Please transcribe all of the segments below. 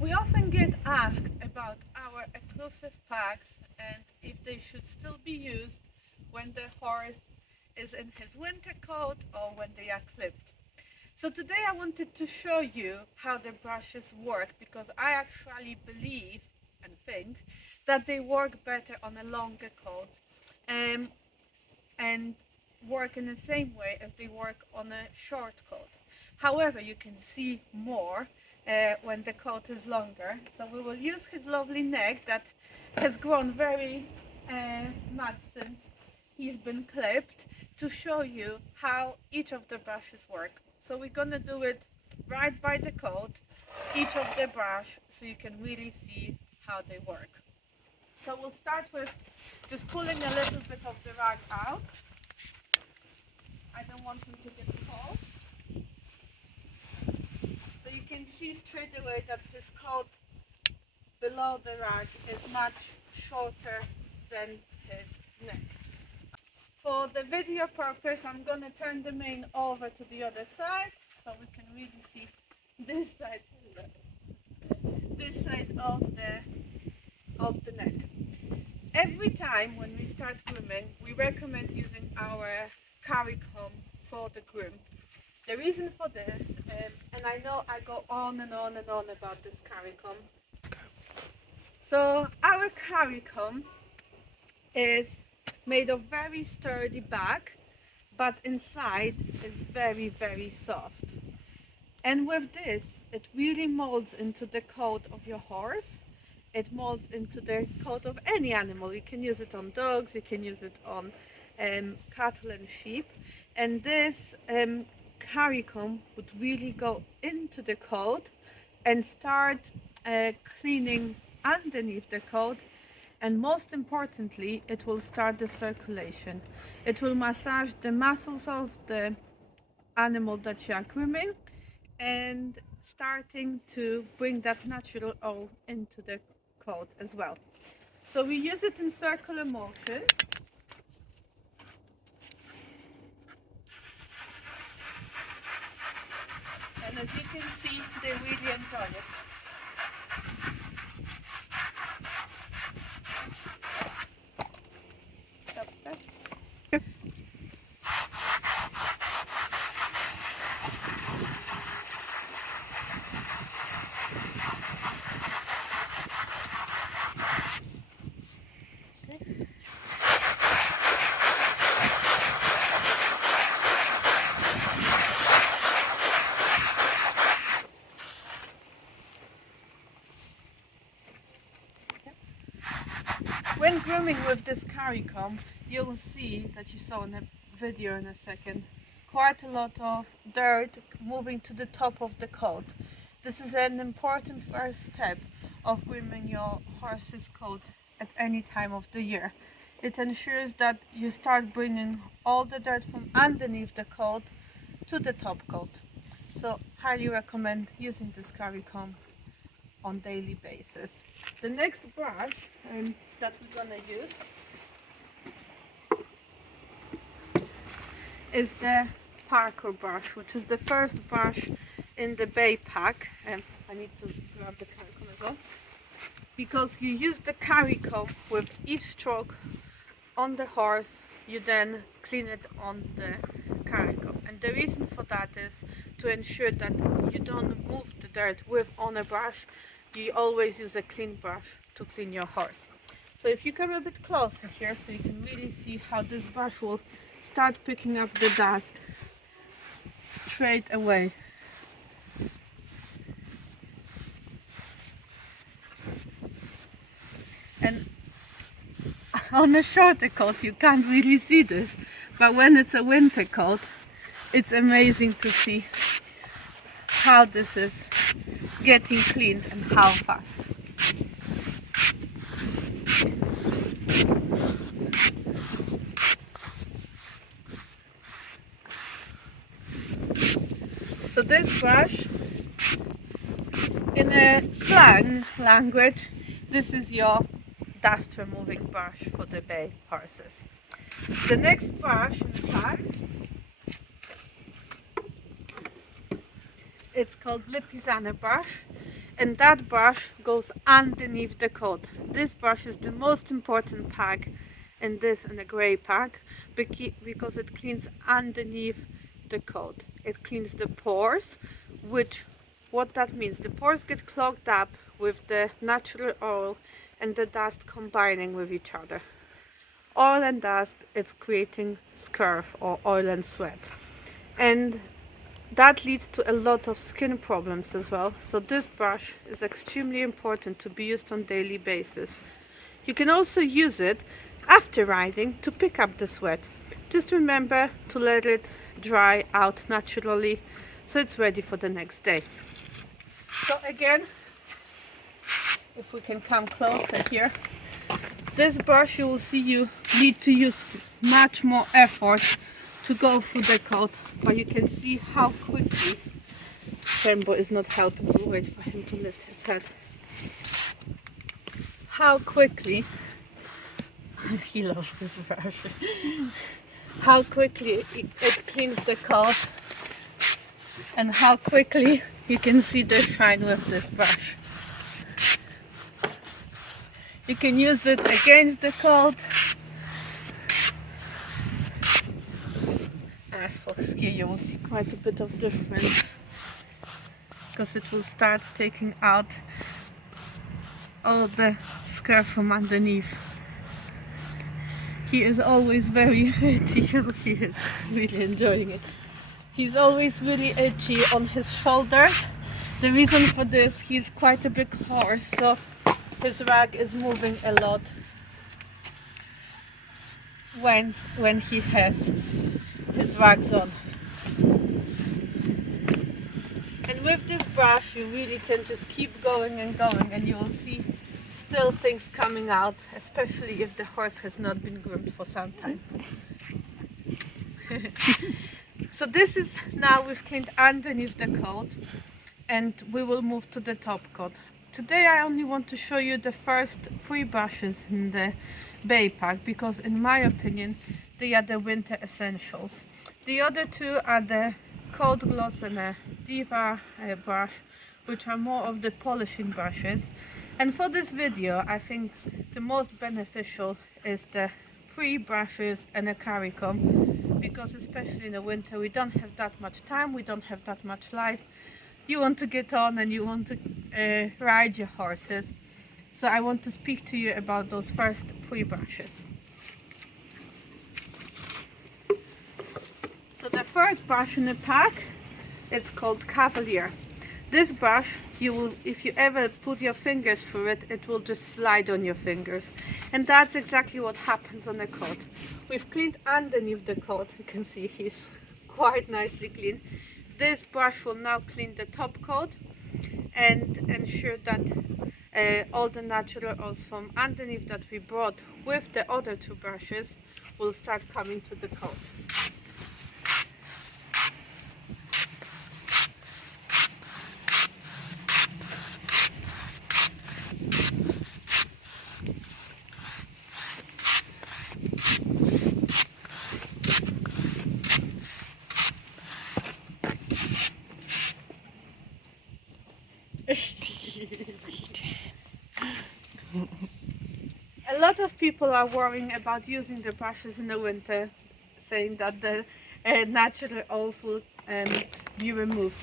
We often get asked about our Eqclusive packs and if they should still be used when the horse is in his winter coat or when they are clipped. So today I wanted to show you how the brushes work, because I actually believe and think that they work better on a longer coat and work in the same way as they work on a short coat. However, you can see more when the coat is longer. So we will use his lovely neck that has grown very much since he's been clipped to show you how each of the brushes work. So we're gonna do it right by the coat, each of the brush, so you can really see how they work. So we'll start with just pulling a little bit of the rag out. I don't want him to get cold. So you can see straight away that his coat below the rag is much shorter than his neck. For the video purpose, I'm going to turn the mane over to the other side so we can really see this side of the neck. Every time when we start grooming, we recommend using our curry comb for the groom. The reason for this, and I know I go on and on and on about this curry comb. So our curry comb is made of very sturdy back, but inside is very, very soft. And with this, it really molds into the coat of your horse. It molds into the coat of any animal. You can use it on dogs, you can use it on cattle and sheep. And this curry comb would really go into the coat and start cleaning underneath the coat, and most importantly, it will start the circulation. It will massage the muscles of the animal that you are grooming and starting to bring that natural oil into the coat as well. So we use it in circular motion. And as you can see, they really enjoy it. Stop that. When grooming with this curry comb, you'll see that you saw in the video in a second, quite a lot of dirt moving to the top of the coat. This is an important first step of grooming your horse's coat at any time of the year. It ensures that you start bringing all the dirt from underneath the coat to the top coat. So highly recommend using this curry comb on daily basis. The next brush that we're gonna use is the Parker brush, which is the first brush in the Bay pack. And I need to grab the curry comb as well, because you use the curry comb with each stroke on the horse. You then clean it on the curry comb, and the reason for that is to ensure that you don't move the dirt on a brush. You always use a clean brush to clean your horse. So if you come a bit closer here, so you can really see how this brush will start picking up the dust straight away. And on a shorter coat you can't really see this, but when it's a winter coat, it's amazing to see how this is getting cleaned and how fast. So this brush, in a slang language, this is your dust removing brush for the bay horses. The next brush in the pack, it's called Lipizzaner brush. and that brush goes underneath the coat. This brush is the most important pack in the grey pack because it cleans underneath the coat. It cleans the pores, what that means, the pores get clogged up with the natural oil and the dust combining with each other. Oil and dust, it's creating scurf or oil and sweat, and that leads to a lot of skin problems as well. So this brush is extremely important to be used on a daily basis. You can also use it after riding to pick up the sweat. Just remember to let it dry out naturally so it's ready for the next day. So again, if we can come closer here, this brush, you will see you need to use much more effort to go through the coat, but you can see how quickly Rainbow is not helping. We'll wait for him to lift his head. How quickly he loves this brush. How quickly it cleans the coat, and how quickly you can see the shine with this brush. You can use it against the coat. As for skin, you will see quite a bit of difference because it will start taking out all the scurf from underneath. He is always very itchy. He is really enjoying it. He's always really itchy on his shoulders. The reason for this, he's quite a big horse, so his rag is moving a lot when he has his rags on. And with this brush you really can just keep going and going, and you will see still things coming out, especially if the horse has not been groomed for some time. So this is, now we've cleaned underneath the coat, and we will move to the top coat. Today I only want to show you the first 3 brushes in the Bay pack because in my opinion they are the winter essentials. The other 2 are the Coat Gloss and a Diva brush, which are more of the polishing brushes. And for this video I think the most beneficial is the 3 brushes and a curry comb, because especially in the winter we don't have that much time, we don't have that much light. You want to get on and you want to ride your horses. So I want to speak to you about those first 3 brushes. So the first brush in the pack, it's called Cavalier. This brush, if you ever put your fingers through it, it will just slide on your fingers. And that's exactly what happens on the coat. We've cleaned underneath the coat. You can see he's quite nicely clean. This brush will now clean the top coat and ensure that all the natural oils from underneath that we brought with the other 2 brushes will start coming to the coat. A lot of people are worrying about using the brushes in the winter, saying that the natural oils will be removed.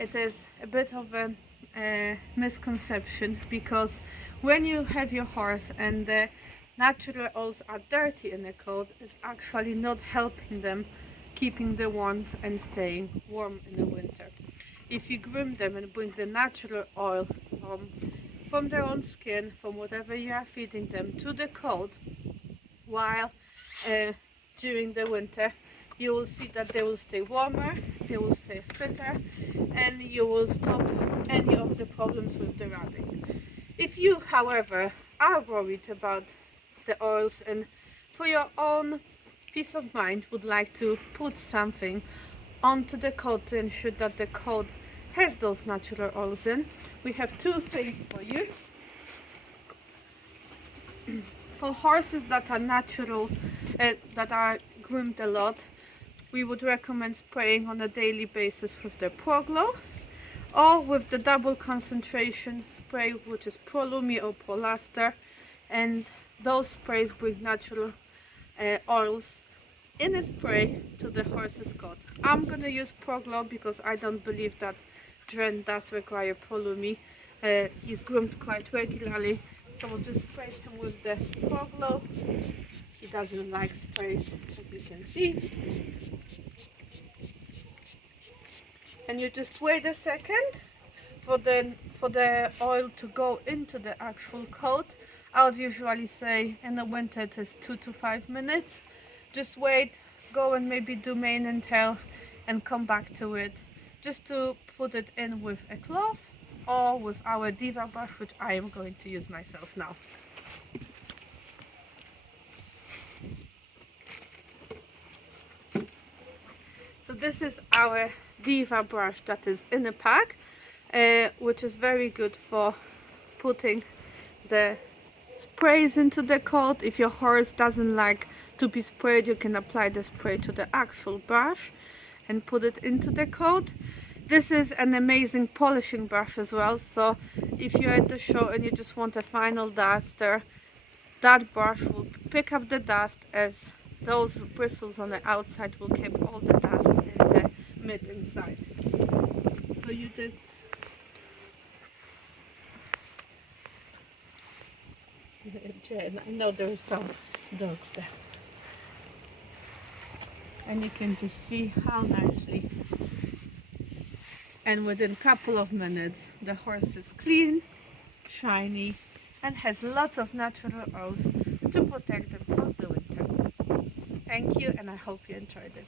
It is a bit of a misconception, because when you have your horse and the natural oils are dirty in the coat, it's actually not helping them keeping the warmth and staying warm in the winter. If you groom them and bring the natural oil from their own skin, from whatever you are feeding them, to the coat while during the winter, you will see that they will stay warmer, they will stay fitter, and you will stop any of the problems with the rubbing. If you, however, are worried about the oils and for your own peace of mind would like to put something onto the coat to ensure that the coat has those natural oils in, we have 2 things for you. For horses that are natural, that are groomed a lot, we would recommend spraying on a daily basis with the Pro Glow. or with the double concentration spray, which is Prolumi or Prolaster, and those sprays bring natural oils in a spray to the horse's coat. I'm gonna use Proglow because I don't believe that Dren does require Prolumi. He's groomed quite regularly, so we'll just spray him with the Proglow. He doesn't like sprays, as you can see. And you just wait a second for the oil to go into the actual coat. I would usually say in the winter it is 2 to 5 minutes. Just wait, go and maybe do mane and tail and come back to it, just to put it in with a cloth or with our Diva brush, which I am going to use myself now. So this is our Diva brush that is in a pack, which is very good for putting the sprays into the coat. If your horse doesn't like to be sprayed, you can apply the spray to the actual brush and put it into the coat. This is an amazing polishing brush as well, so if you're at the show and you just want a final duster, that brush will pick up the dust, as those bristles on the outside will keep all the dust in the mid inside. So you just Jen, I know there's some dogs there. And you can just see how nicely, and within a couple of minutes, the horse is clean, shiny, and has lots of natural oils to protect them from the winter. Thank you, and I hope you enjoyed it.